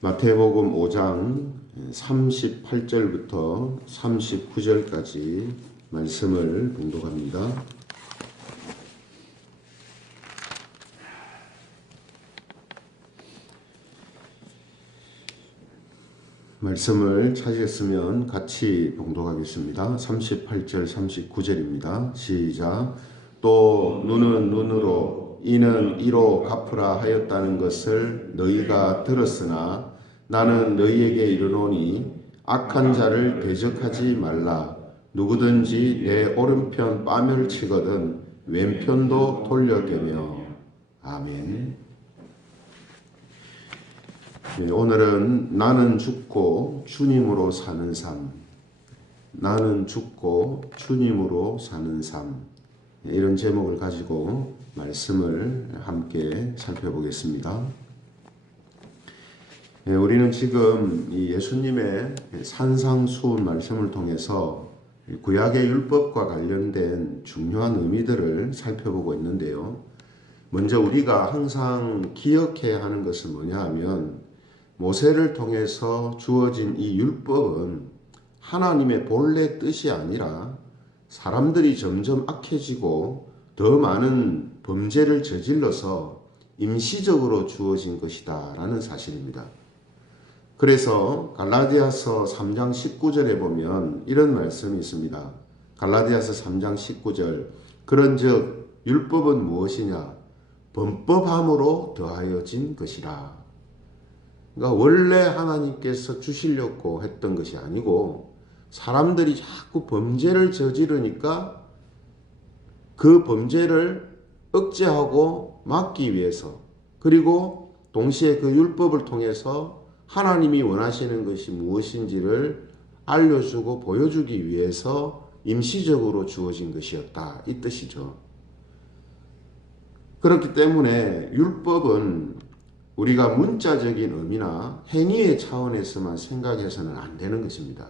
마태복음 5장 38절부터 39절까지 말씀을 봉독합니다. 말씀을 찾으셨으면 같이 봉독하겠습니다. 38절 39절입니다. 시작. 또 눈은 눈으로 이는 이로 갚으라 하였다는 것을 너희가 들었으나 나는 너희에게 이르노니 악한 자를 대적하지 말라. 누구든지 내 오른편 빠멸 치거든 왼편도 돌려대며. 아멘. 오늘은 나는 죽고 주님으로 사는 삶, 나는 죽고 주님으로 사는 삶, 이런 제목을 가지고 말씀을 함께 살펴보겠습니다. 우리는 지금 이 예수님의 산상수훈 말씀을 통해서 구약의 율법과 관련된 중요한 의미들을 살펴보고 있는데요. 먼저 우리가 항상 기억해야 하는 것은 뭐냐 하면 모세를 통해서 주어진 이 율법은 하나님의 본래 뜻이 아니라 사람들이 점점 악해지고 더 많은 범죄를 저질러서 임시적으로 주어진 것이다 라는 사실입니다. 그래서 갈라디아서 3장 19절에 보면 이런 말씀이 있습니다. 갈라디아서 3장 19절 그런즉 율법은 무엇이냐? 범법함으로 더하여진 것이라. 그러니까 원래 하나님께서 주시려고 했던 것이 아니고 사람들이 자꾸 범죄를 저지르니까 그 범죄를 억제하고 막기 위해서 그리고 동시에 그 율법을 통해서 하나님이 원하시는 것이 무엇인지를 알려주고 보여주기 위해서 임시적으로 주어진 것이었다. 이 뜻이죠. 그렇기 때문에 율법은 우리가 문자적인 의미나 행위의 차원에서만 생각해서는 안 되는 것입니다.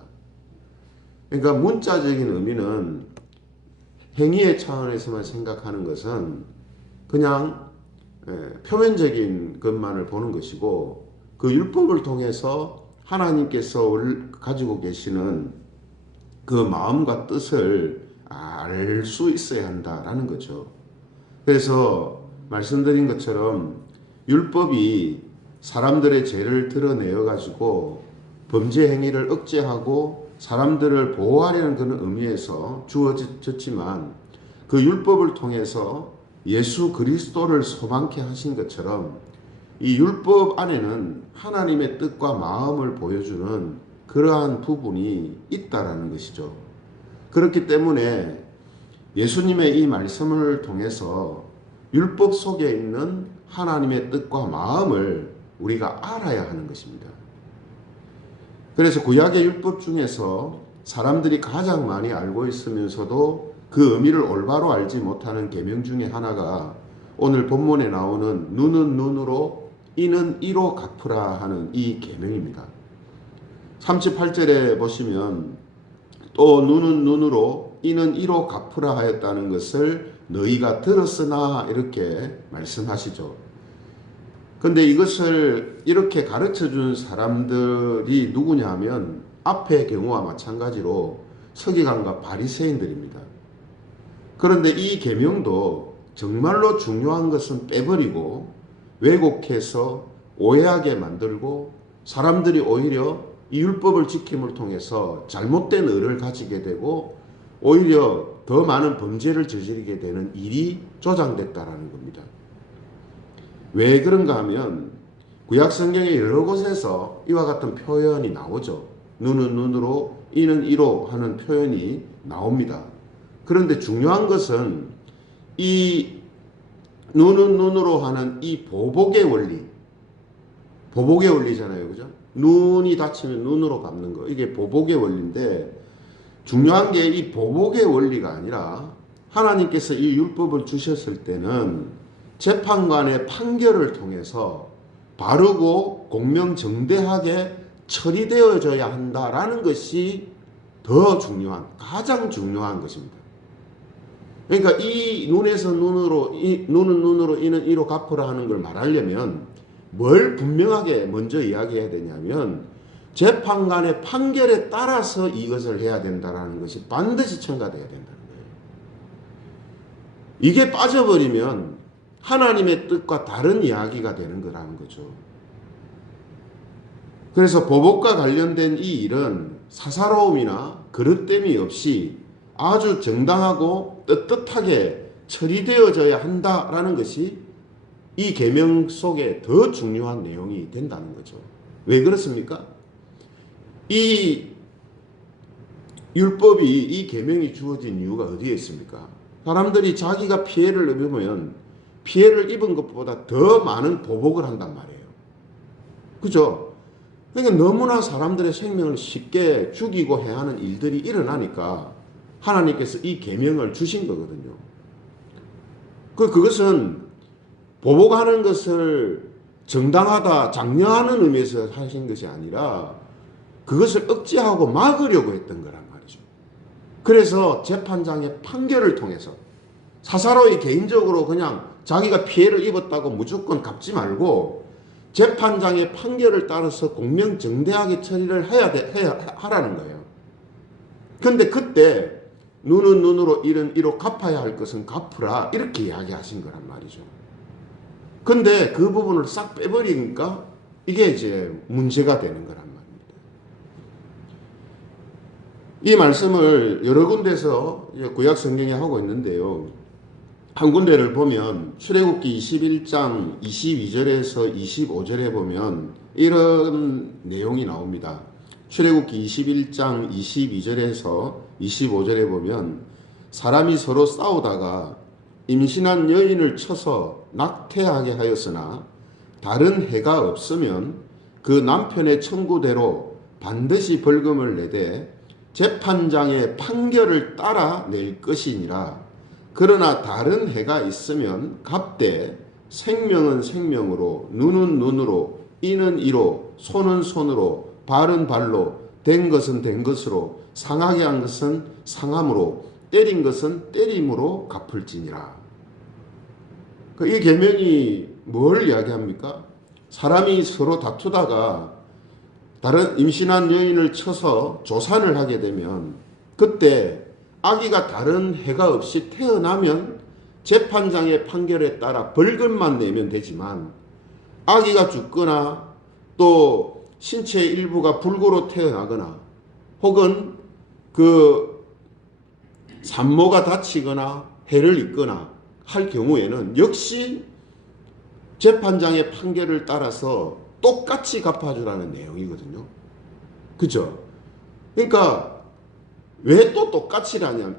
그러니까 문자적인 의미는 행위의 차원에서만 생각하는 것은 그냥 표면적인 것만을 보는 것이고 그 율법을 통해서 하나님께서 가지고 계시는 그 마음과 뜻을 알 수 있어야 한다라는 거죠. 그래서 말씀드린 것처럼 율법이 사람들의 죄를 드러내어 가지고 범죄 행위를 억제하고 사람들을 보호하려는 그런 의미에서 주어졌지만 그 율법을 통해서 예수 그리스도를 소망케 하신 것처럼 이 율법 안에는 하나님의 뜻과 마음을 보여주는 그러한 부분이 있다라는 것이죠. 그렇기 때문에 예수님의 이 말씀을 통해서 율법 속에 있는 하나님의 뜻과 마음을 우리가 알아야 하는 것입니다. 그래서 구약의 율법 중에서 사람들이 가장 많이 알고 있으면서도 그 의미를 올바로 알지 못하는 계명 중에 하나가 오늘 본문에 나오는 눈은 눈으로 이는 이로 갚으라 하는 이 계명입니다. 38절에 보시면 또 눈은 눈으로 이는 이로 갚으라 하였다는 것을 너희가 들었으나 이렇게 말씀하시죠. 근데 이것을 이렇게 가르쳐 준 사람들이 누구냐 하면 앞의 경우와 마찬가지로 서기관과 바리새인들입니다. 그런데 이 계명도 정말로 중요한 것은 빼버리고 왜곡해서 오해하게 만들고 사람들이 오히려 이 율법을 지킴을 통해서 잘못된 의를 가지게 되고 오히려 더 많은 범죄를 저지르게 되는 일이 조장됐다라는 겁니다. 왜 그런가 하면 구약 성경의 여러 곳에서 이와 같은 표현이 나오죠. 눈은 눈으로 이는 이로 하는 표현이 나옵니다. 그런데 중요한 것은 이 눈은 눈으로 하는 이 보복의 원리잖아요. 그죠? 눈이 다치면 눈으로 갚는 거. 이게 보복의 원리인데 중요한 게 이 보복의 원리가 아니라 하나님께서 이 율법을 주셨을 때는 재판관의 판결을 통해서 바르고 공명정대하게 처리되어져야 한다라는 것이 더 중요한, 가장 중요한 것입니다. 그러니까 이 눈에서 눈으로, 눈은 눈으로, 이는 이로 갚으라 하는 걸 말하려면 뭘 분명하게 먼저 이야기해야 되냐면 재판관의 판결에 따라서 이것을 해야 된다는 것이 반드시 첨가돼야 된다는 거예요. 이게 빠져버리면 하나님의 뜻과 다른 이야기가 되는 거라는 거죠. 그래서 보복과 관련된 이 일은 사사로움이나 그릇됨이 없이 아주 정당하고 떳떳하게 처리되어져야 한다라는 것이 이 계명 속에 더 중요한 내용이 된다는 거죠. 왜 그렇습니까? 이 율법이, 이 계명이 주어진 이유가 어디에 있습니까? 사람들이 자기가 피해를 입으면 피해를 입은 것보다 더 많은 보복을 한단 말이에요. 그죠? 그러니까 너무나 사람들의 생명을 쉽게 죽이고 해하는 일들이 일어나니까 하나님께서 이 계명을 주신 거거든요. 그것은 보복하는 것을 정당하다, 장려하는 의미에서 하신 것이 아니라 그것을 억제하고 막으려고 했던 거란 말이죠. 그래서 재판장의 판결을 통해서 사사로이 개인적으로 그냥 자기가 피해를 입었다고 무조건 갚지 말고 재판장의 판결을 따라서 공명정대하게 처리를 하라는 거예요. 근데 그때 눈은 눈으로 이는 이로 갚아야 할 것은 갚으라 이렇게 이야기하신 거란 말이죠. 근데 그 부분을 싹 빼버리니까 이게 이제 문제가 되는 거란 말입니다. 이 말씀을 여러 군데서 구약 성경에 하고 있는데요. 한 군데를 보면 출애굽기 21장 22절에서 25절에 보면 이런 내용이 나옵니다. 출애굽기 21장 22절에서 25절에 보면 사람이 서로 싸우다가 임신한 여인을 쳐서 낙태하게 하였으나 다른 해가 없으면 그 남편의 청구대로 반드시 벌금을 내되 재판장의 판결을 따라 낼 것이니라. 그러나 다른 해가 있으면 갚되 생명은 생명으로 눈은 눈으로 이는 이로 손은 손으로 발은 발로 된 것은 된 것으로 상하게 한 것은 상함으로 때린 것은 때림으로 갚을지니라. 이 계명이 뭘 이야기합니까? 사람이 서로 다투다가 다른 임신한 여인을 쳐서 조산을 하게 되면 그때 아기가 다른 해가 없이 태어나면 재판장의 판결에 따라 벌금만 내면 되지만 아기가 죽거나 또 신체의 일부가 불구로 태어나거나 혹은 그 산모가 다치거나 해를 입거나 할 경우에는 역시 재판장의 판결을 따라서 똑같이 갚아주라는 내용이거든요. 그죠? 그러니까 왜 또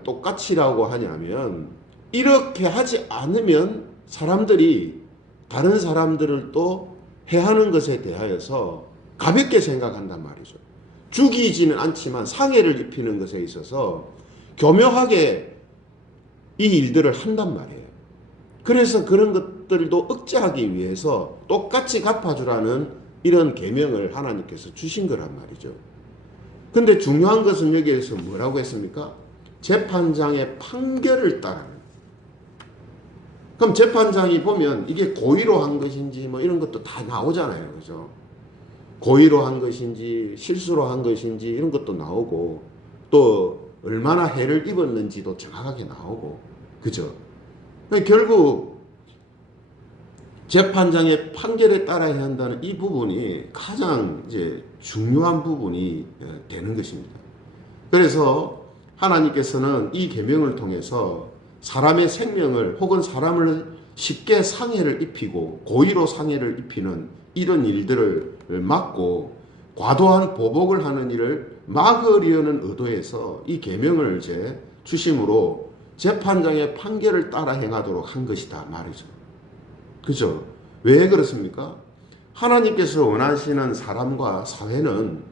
똑같이라고 하냐면 이렇게 하지 않으면 사람들이 다른 사람들을 또 해하는 것에 대하여서 가볍게 생각한단 말이죠. 죽이지는 않지만 상해를 입히는 것에 있어서 교묘하게 이 일들을 한단 말이에요. 그래서 그런 것들도 억제하기 위해서 똑같이 갚아주라는 이런 계명을 하나님께서 주신 거란 말이죠. 근데 중요한 것은 여기에서 뭐라고 했습니까? 재판장의 판결을 따르는. 그럼 재판장이 보면 이게 고의로 한 것인지 뭐 이런 것도 다 나오잖아요. 그죠? 고의로 한 것인지 실수로 한 것인지 이런 것도 나오고 또 얼마나 해를 입었는지도 정확하게 나오고 그죠? 결국 재판장의 판결에 따라야 한다는 이 부분이 가장 이제 중요한 부분이 되는 것입니다. 그래서 하나님께서는 이 계명을 통해서 사람의 생명을 혹은 사람을 쉽게 상해를 입히고 고의로 상해를 입히는 이런 일들을 막고 과도한 보복을 하는 일을 막으려는 의도에서 이 계명을 이제 주심으로 재판장의 판결을 따라 행하도록 한 것이다 말이죠. 그죠? 왜 그렇습니까? 하나님께서 원하시는 사람과 사회는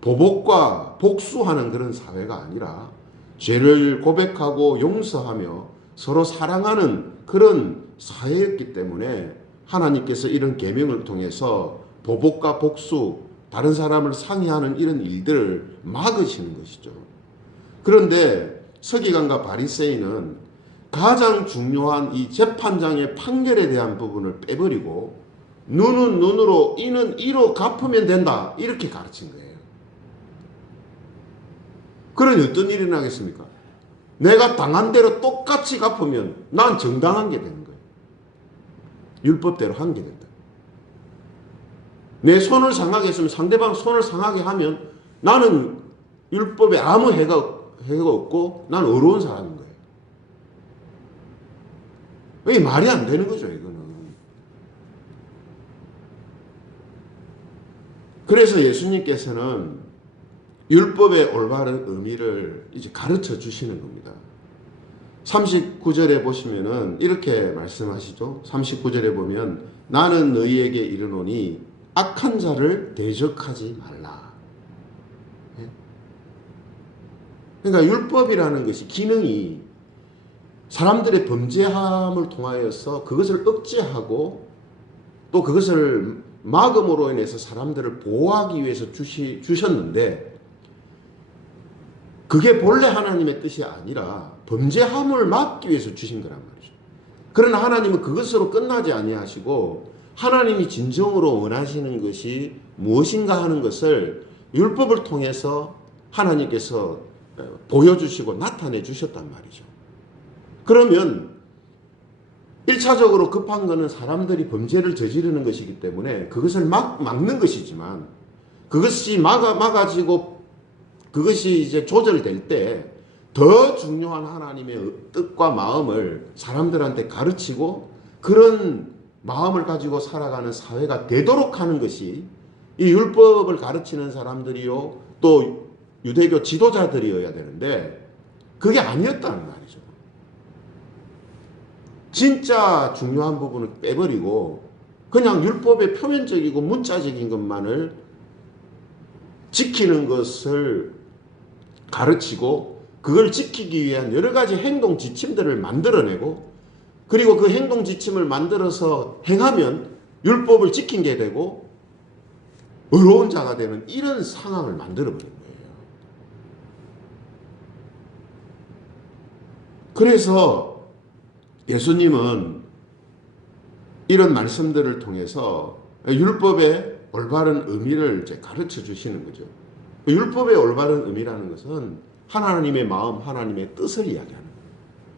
보복과 복수하는 그런 사회가 아니라 죄를 고백하고 용서하며 서로 사랑하는 그런 사회였기 때문에 하나님께서 이런 계명을 통해서 보복과 복수, 다른 사람을 상해하는 이런 일들을 막으시는 것이죠. 그런데 서기관과 바리새인은 가장 중요한 이 재판장의 판결에 대한 부분을 빼버리고 눈은 눈으로 이는 이로 갚으면 된다. 이렇게 가르친 거예요. 그러니 어떤 일이 나겠습니까? 내가 당한 대로 똑같이 갚으면 난 정당한 게 되는 거예요. 율법대로 한 게 된다. 내 손을 상하게 했으면 상대방 손을 상하게 하면 나는 율법에 아무 해가 없고 난 어려운 사람인 거예요. 이게 말이 안 되는 거죠, 이거는. 그래서 예수님께서는 율법의 올바른 의미를 이제 가르쳐 주시는 겁니다. 39절에 보시면은 이렇게 말씀하시죠. 39절에 보면 나는 너희에게 이르노니 악한 자를 대적하지 말라. 그러니까 율법이라는 것이 기능이 사람들의 범죄함을 통하여서 그것을 억제하고 또 그것을 막음으로 인해서 사람들을 보호하기 위해서 주셨는데 그게 본래 하나님의 뜻이 아니라 범죄함을 막기 위해서 주신 거란 말이죠. 그러나 하나님은 그것으로 끝나지 아니하시고 하나님이 진정으로 원하시는 것이 무엇인가 하는 것을 율법을 통해서 하나님께서 보여주시고 나타내 주셨단 말이죠. 그러면 1차적으로 급한 것은 사람들이 범죄를 저지르는 것이기 때문에 그것을 막는 것이지만 그것이 막아지고 그것이 이제 조절될 때 더 중요한 하나님의 뜻과 마음을 사람들한테 가르치고 그런 마음을 가지고 살아가는 사회가 되도록 하는 것이 이 율법을 가르치는 사람들이요 또 유대교 지도자들이어야 되는데 그게 아니었다는 말이죠. 진짜 중요한 부분을 빼버리고 그냥 율법의 표면적이고 문자적인 것만을 지키는 것을 가르치고 그걸 지키기 위한 여러 가지 행동 지침들을 만들어내고 그리고 그 행동 지침을 만들어서 행하면 율법을 지킨 게 되고 의로운 자가 되는 이런 상황을 만들어버린 거예요. 그래서 예수님은 이런 말씀들을 통해서 율법의 올바른 의미를 이제 가르쳐 주시는 거죠. 율법의 올바른 의미라는 것은 하나님의 마음, 하나님의 뜻을 이야기하는 거예요.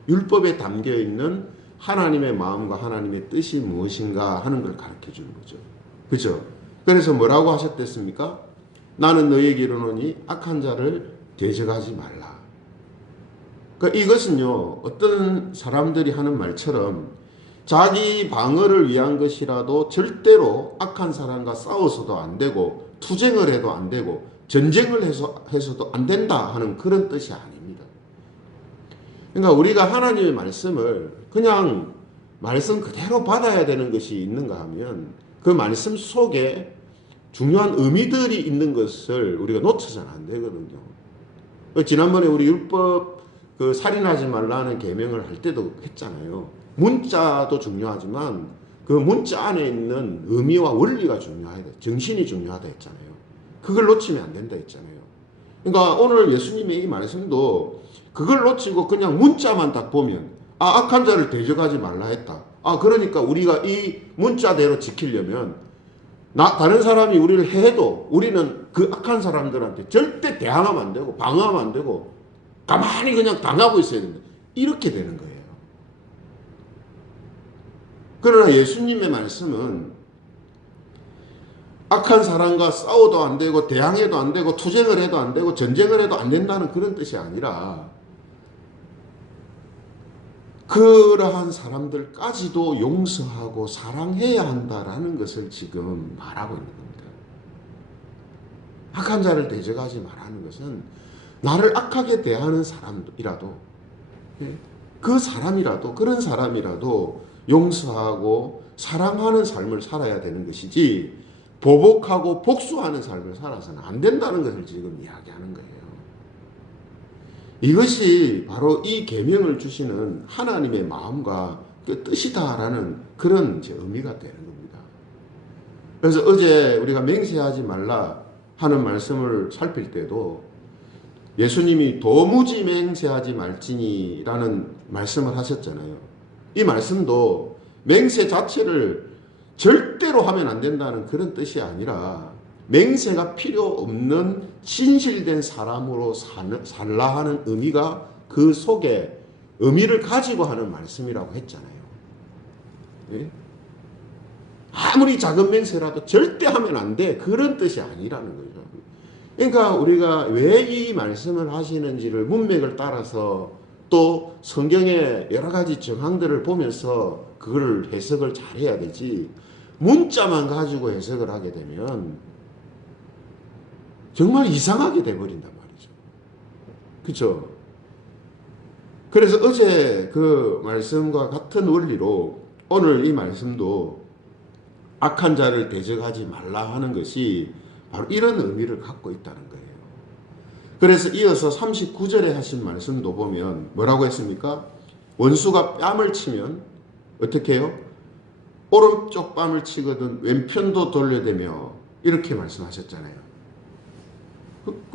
율법에 담겨 있는 하나님의 마음과 하나님의 뜻이 무엇인가 하는 걸 가르쳐 주는 거죠. 그죠? 그래서 뭐라고 하셨댔습니까? 나는 너희에게 이르노니 악한 자를 대적하지 말라. 그러니까 이것은요, 어떤 사람들이 하는 말처럼 자기 방어를 위한 것이라도 절대로 악한 사람과 싸워서도 안 되고 투쟁을 해도 안 되고 전쟁을 해서도 안 된다 하는 그런 뜻이 아닙니다. 그러니까 우리가 하나님의 말씀을 그냥 말씀 그대로 받아야 되는 것이 있는가 하면 그 말씀 속에 중요한 의미들이 있는 것을 우리가 놓쳐서는 안 되거든요. 지난번에 우리 율법 그 살인하지 말라는 계명을 할 때도 했잖아요. 문자도 중요하지만 그 문자 안에 있는 의미와 원리가 중요하다. 정신이 중요하다 했잖아요. 그걸 놓치면 안 된다 했잖아요. 그러니까 오늘 예수님의 이 말씀도 그걸 놓치고 그냥 문자만 딱 보면 악한 자를 대적하지 말라 했다. 그러니까 우리가 이 문자대로 지키려면 다른 사람이 우리를 해도 우리는 그 악한 사람들한테 절대 대항하면 안 되고 방어하면 안 되고 가만히 그냥 당하고 있어야 된다. 이렇게 되는 거예요. 그러나 예수님의 말씀은 악한 사람과 싸워도 안 되고 대항해도 안 되고 투쟁을 해도 안 되고 전쟁을 해도 안 된다는 그런 뜻이 아니라 그러한 사람들까지도 용서하고 사랑해야 한다라는 것을 지금 말하고 있는 겁니다. 악한 자를 대적하지 말라는 것은 나를 악하게 대하는 사람이라도 그 사람이라도 그런 사람이라도 용서하고 사랑하는 삶을 살아야 되는 것이지 보복하고 복수하는 삶을 살아서는 안 된다는 것을 지금 이야기하는 거예요. 이것이 바로 이 계명을 주시는 하나님의 마음과 그 뜻이다라는 그런 이제 의미가 되는 겁니다. 그래서 어제 우리가 맹세하지 말라 하는 말씀을 살필 때도 예수님이 도무지 맹세하지 말지니라는 말씀을 하셨잖아요. 이 말씀도 맹세 자체를 절대로 하면 안 된다는 그런 뜻이 아니라 맹세가 필요 없는 진실된 사람으로 살라 하는 의미가 그 속에 의미를 가지고 하는 말씀이라고 했잖아요. 예? 아무리 작은 맹세라도 절대 하면 안 돼. 그런 뜻이 아니라는 거죠. 그러니까 우리가 왜 이 말씀을 하시는지를 문맥을 따라서 또 성경의 여러 가지 정황들을 보면서 그걸 해석을 잘 해야 되지. 문자만 가지고 해석을 하게 되면 정말 이상하게 돼버린단 말이죠. 그렇죠? 그래서 어제 그 말씀과 같은 원리로 오늘 이 말씀도 악한 자를 대적하지 말라 하는 것이 바로 이런 의미를 갖고 있다는 거예요. 그래서 이어서 39절에 하신 말씀도 보면 뭐라고 했습니까? 원수가 뺨을 치면 어떻게 해요? 오른쪽 뺨을 치거든 왼편도 돌려대며 이렇게 말씀하셨잖아요.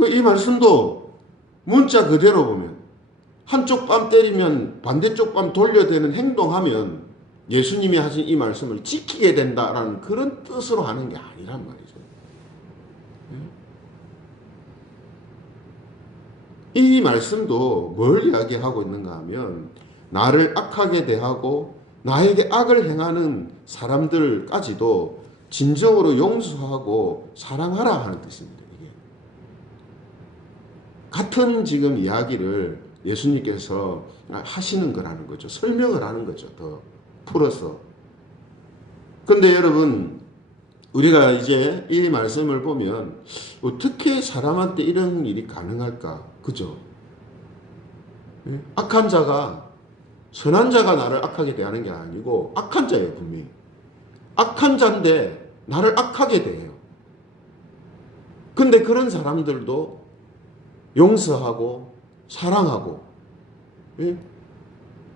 이 말씀도 문자 그대로 보면 한쪽 뺨 때리면 반대쪽 뺨 돌려대는 행동하면 예수님이 하신 이 말씀을 지키게 된다라는 그런 뜻으로 하는 게 아니란 말이죠. 이 말씀도 뭘 이야기하고 있는가 하면 나를 악하게 대하고 나에게 악을 행하는 사람들까지도 진정으로 용서하고 사랑하라 하는 뜻입니다. 이게. 같은 지금 이야기를 예수님께서 하시는 거라는 거죠. 설명을 하는 거죠. 더 풀어서. 근데 여러분, 우리가 이제 이 말씀을 보면 어떻게 사람한테 이런 일이 가능할까? 그죠? 악한 자가 선한 자가 나를 악하게 대하는 게 아니고 악한 자예요, 분명히. 악한 자인데 나를 악하게 대해요. 근데 그런 사람들도 용서하고 사랑하고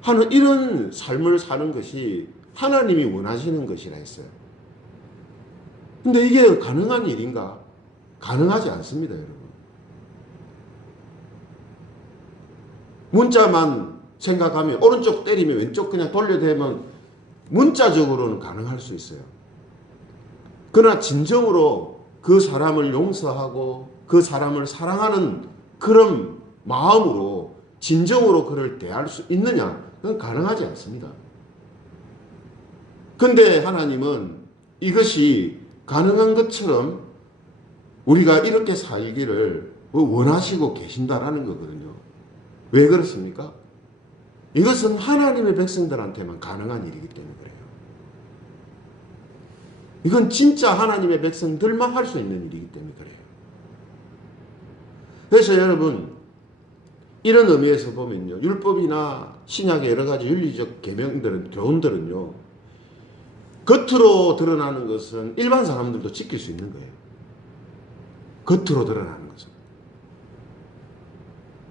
하는 이런 삶을 사는 것이 하나님이 원하시는 것이라 했어요. 근데 이게 가능한 일인가? 가능하지 않습니다, 여러분. 문자만 생각하면 오른쪽 때리면 왼쪽 그냥 돌려대면 문자적으로는 가능할 수 있어요. 그러나 진정으로 그 사람을 용서하고 그 사람을 사랑하는 그런 마음으로 진정으로 그를 대할 수 있느냐? 그건 가능하지 않습니다. 근데 하나님은 이것이 가능한 것처럼 우리가 이렇게 살기를 원하시고 계신다라는 거거든요. 왜 그렇습니까? 이것은 하나님의 백성들한테만 가능한 일이기 때문에 그래요. 이건 진짜 하나님의 백성들만 할 수 있는 일이기 때문에 그래요. 그래서 여러분, 이런 의미에서 보면요, 율법이나 신약의 여러 가지 윤리적 계명들은, 교훈들은요, 겉으로 드러나는 것은 일반 사람들도 지킬 수 있는 거예요. 겉으로 드러나는 것은.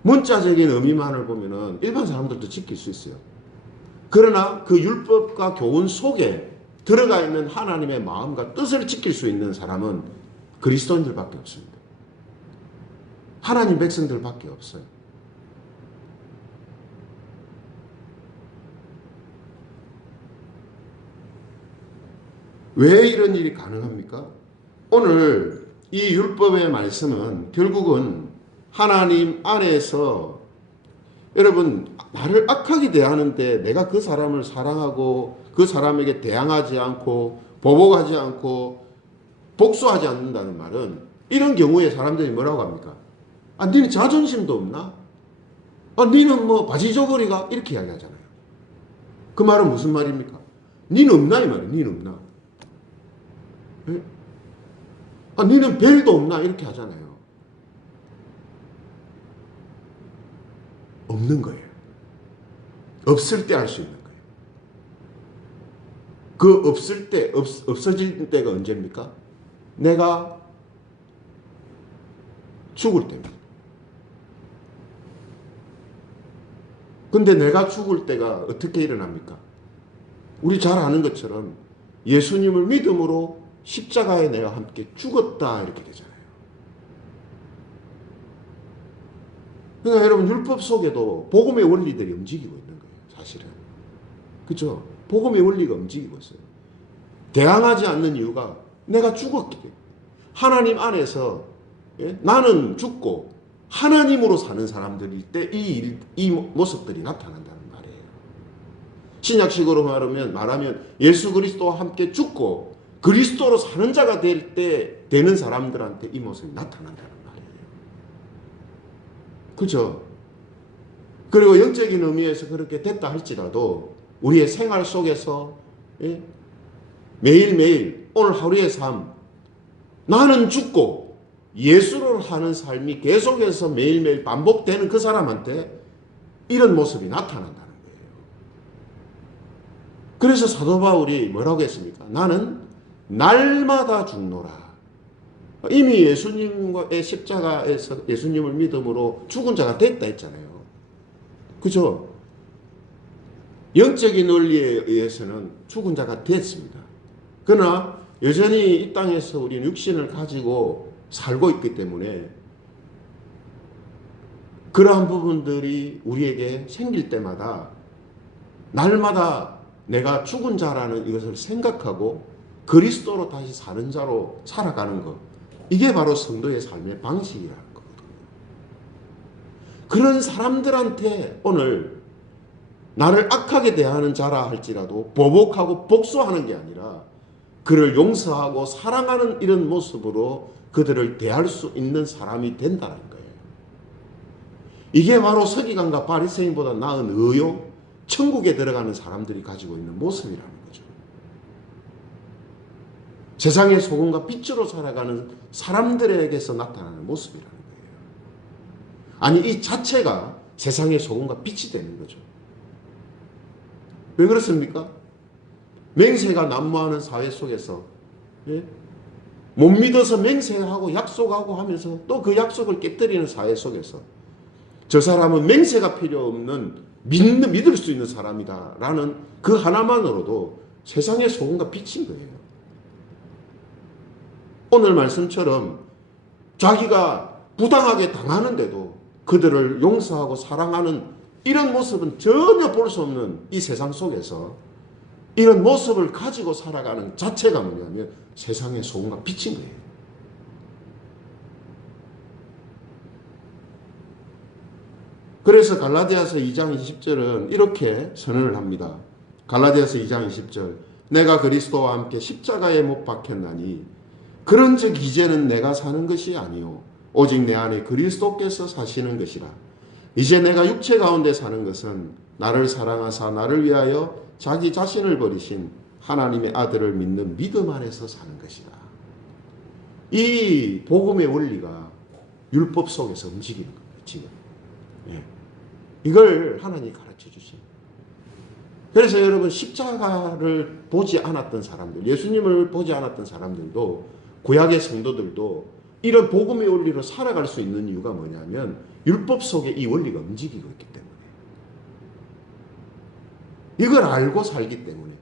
문자적인 의미만을 보면은 일반 사람들도 지킬 수 있어요. 그러나 그 율법과 교훈 속에 들어가 있는 하나님의 마음과 뜻을 지킬 수 있는 사람은 그리스도인들밖에 없습니다. 하나님 백성들밖에 없어요. 왜 이런 일이 가능합니까? 오늘 이 율법의 말씀은 결국은 하나님 안에서 여러분 나를 악하게 대하는데 내가 그 사람을 사랑하고 그 사람에게 대항하지 않고 보복하지 않고 복수하지 않는다는 말은 이런 경우에 사람들이 뭐라고 합니까? 아, 니는 자존심도 없나? 아, 니는 뭐 바지저고리가? 이렇게 이야기하잖아요. 그 말은 무슨 말입니까? 니는 없나? 이 말이에요. 니는 없나? 예? 아, 니는 벨도 없나? 이렇게 하잖아요. 없는 거예요. 없을 때 할 수 있는 거예요. 그 없을 때, 없어질 때가 언제입니까? 내가 죽을 때입니다. 근데 내가 죽을 때가 어떻게 일어납니까? 우리 잘 아는 것처럼 예수님을 믿음으로 십자가에 내가 함께 죽었다 이렇게 되잖아요. 그러니까 여러분 율법 속에도 복음의 원리들이 움직이고 있는 거예요. 사실은. 그렇죠? 복음의 원리가 움직이고 있어요. 대항하지 않는 이유가 내가 죽었기 때문에. 하나님 안에서 나는 죽고 하나님으로 사는 사람들일 때 이 모습들이 나타난다는 말이에요. 신약식으로 말하면 예수 그리스도와 함께 죽고 그리스도로 사는 자가 될 때 되는 사람들한테 이 모습이 나타난다는 말이에요. 그죠? 그리고 영적인 의미에서 그렇게 됐다 할지라도 우리의 생활 속에서 매일매일 오늘 하루의 삶, 나는 죽고 예수를 하는 삶이 계속해서 매일매일 반복되는 그 사람한테 이런 모습이 나타난다는 거예요. 그래서 사도 바울이 뭐라고 했습니까? 나는 날마다 죽노라. 이미 예수님과의 십자가에서 예수님을 믿음으로 죽은 자가 됐다 했잖아요. 그죠? 영적인 원리에 의해서는 죽은 자가 됐습니다. 그러나 여전히 이 땅에서 우리는 육신을 가지고 살고 있기 때문에 그러한 부분들이 우리에게 생길 때마다 날마다 내가 죽은 자라는 이것을 생각하고 그리스도로 다시 사는 자로 살아가는 것, 이게 바로 성도의 삶의 방식이라는 거거든요. 그런 사람들한테 오늘 나를 악하게 대하는 자라 할지라도 보복하고 복수하는 게 아니라 그를 용서하고 사랑하는 이런 모습으로 그들을 대할 수 있는 사람이 된다는 거예요. 이게 바로 서기관과 바리새인보다 나은 의요, 천국에 들어가는 사람들이 가지고 있는 모습이라는 거죠. 세상의 소금과 빛으로 살아가는 사람들에게서 나타나는 모습이라는 거예요. 아니, 이 자체가 세상의 소금과 빛이 되는 거죠. 왜 그렇습니까? 맹세가 난무하는 사회 속에서 못 믿어서 맹세하고 약속하고 하면서 또 그 약속을 깨뜨리는 사회 속에서 저 사람은 맹세가 필요 없는 믿을 수 있는 사람이다 라는 그 하나만으로도 세상의 소금과 빛인 거예요. 오늘 말씀처럼 자기가 부당하게 당하는데도 그들을 용서하고 사랑하는 이런 모습은 전혀 볼 수 없는 이 세상 속에서 이런 모습을 가지고 살아가는 자체가 뭐냐면 세상의 소금과 빛인 거예요. 그래서 갈라디아서 2장 20절은 이렇게 선언을 합니다. 갈라디아서 2장 20절, 내가 그리스도와 함께 십자가에 못 박혔나니 그런즉 이제는 내가 사는 것이 아니요 오직 내 안에 그리스도께서 사시는 것이라. 이제 내가 육체 가운데 사는 것은 나를 사랑하사 나를 위하여 자기 자신을 버리신 하나님의 아들을 믿는 믿음 안에서 사는 것이다. 이 복음의 원리가 율법 속에서 움직이는 거예요. 지금. 이걸 하나님이 가르쳐 주신. 그래서 여러분, 십자가를 보지 않았던 사람들, 예수님을 보지 않았던 사람들도, 구약의 성도들도 이런 복음의 원리로 살아갈 수 있는 이유가 뭐냐면 율법 속에 이 원리가 움직이고 있기 때문에, 이걸 알고 살기 때문에.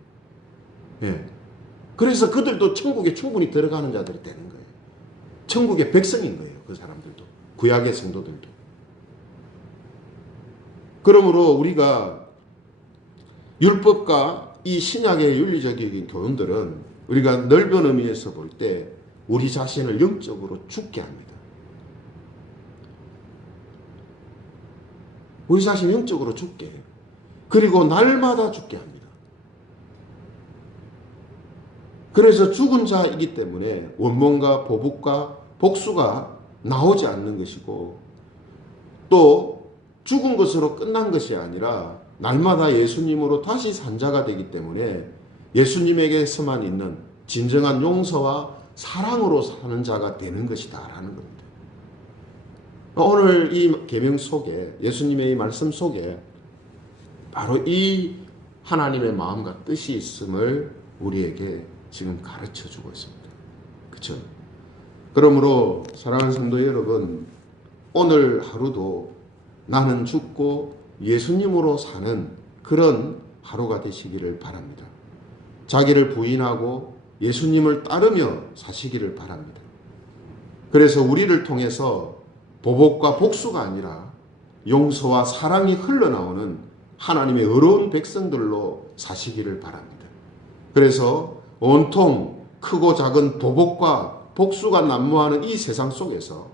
그래서 그들도 천국에 충분히 들어가는 자들이 되는 거예요. 천국의 백성인 거예요. 그 사람들도, 구약의 성도들도. 그러므로 우리가 율법과 이 신약의 윤리적인 교훈들은 우리가 넓은 의미에서 볼 때 우리 자신을 영적으로 죽게 합니다. 우리 자신을 영적으로 죽게 해요. 그리고 날마다 죽게 합니다. 그래서 죽은 자이기 때문에 원망과 보복과 복수가 나오지 않는 것이고, 또 죽은 것으로 끝난 것이 아니라 날마다 예수님으로 다시 산 자가 되기 때문에 예수님에게서만 있는 진정한 용서와 사랑으로 사는 자가 되는 것이다 라는 겁니다. 오늘 이 계명 속에, 예수님의 이 말씀 속에 바로 이 하나님의 마음과 뜻이 있음을 우리에게 지금 가르쳐 주고 있습니다. 그렇죠? 그러므로 사랑하는 성도 여러분, 오늘 하루도 나는 죽고 예수님으로 사는 그런 하루가 되시기를 바랍니다. 자기를 부인하고 예수님을 따르며 사시기를 바랍니다. 그래서 우리를 통해서 보복과 복수가 아니라 용서와 사랑이 흘러나오는 하나님의 의로운 백성들로 사시기를 바랍니다. 그래서 온통 크고 작은 보복과 복수가 난무하는 이 세상 속에서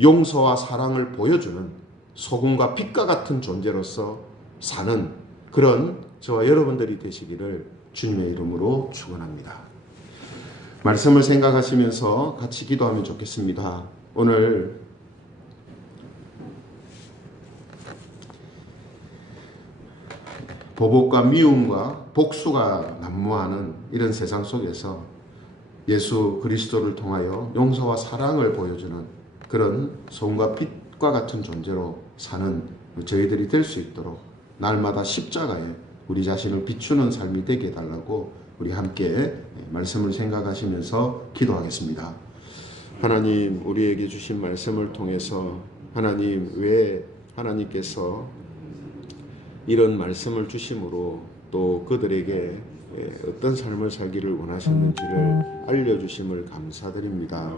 용서와 사랑을 보여주는 소금과 빛과 같은 존재로서 사는 그런 저와 여러분들이 되시기를 주님의 이름으로 축원합니다. 말씀을 생각하시면서 같이 기도하면 좋겠습니다. 오늘 보복과 미움과 복수가 난무하는 이런 세상 속에서 예수 그리스도를 통하여 용서와 사랑을 보여주는 그런 소금과 빛과 같은 존재로 사는 저희들이 될 수 있도록 날마다 십자가에 우리 자신을 비추는 삶이 되게 해달라고 우리 함께 말씀을 생각하시면서 기도하겠습니다. 하나님, 우리에게 주신 말씀을 통해서 하나님, 왜 하나님께서 이런 말씀을 주심으로 또 그들에게 어떤 삶을 살기를 원하셨는지를 알려주심을 감사드립니다.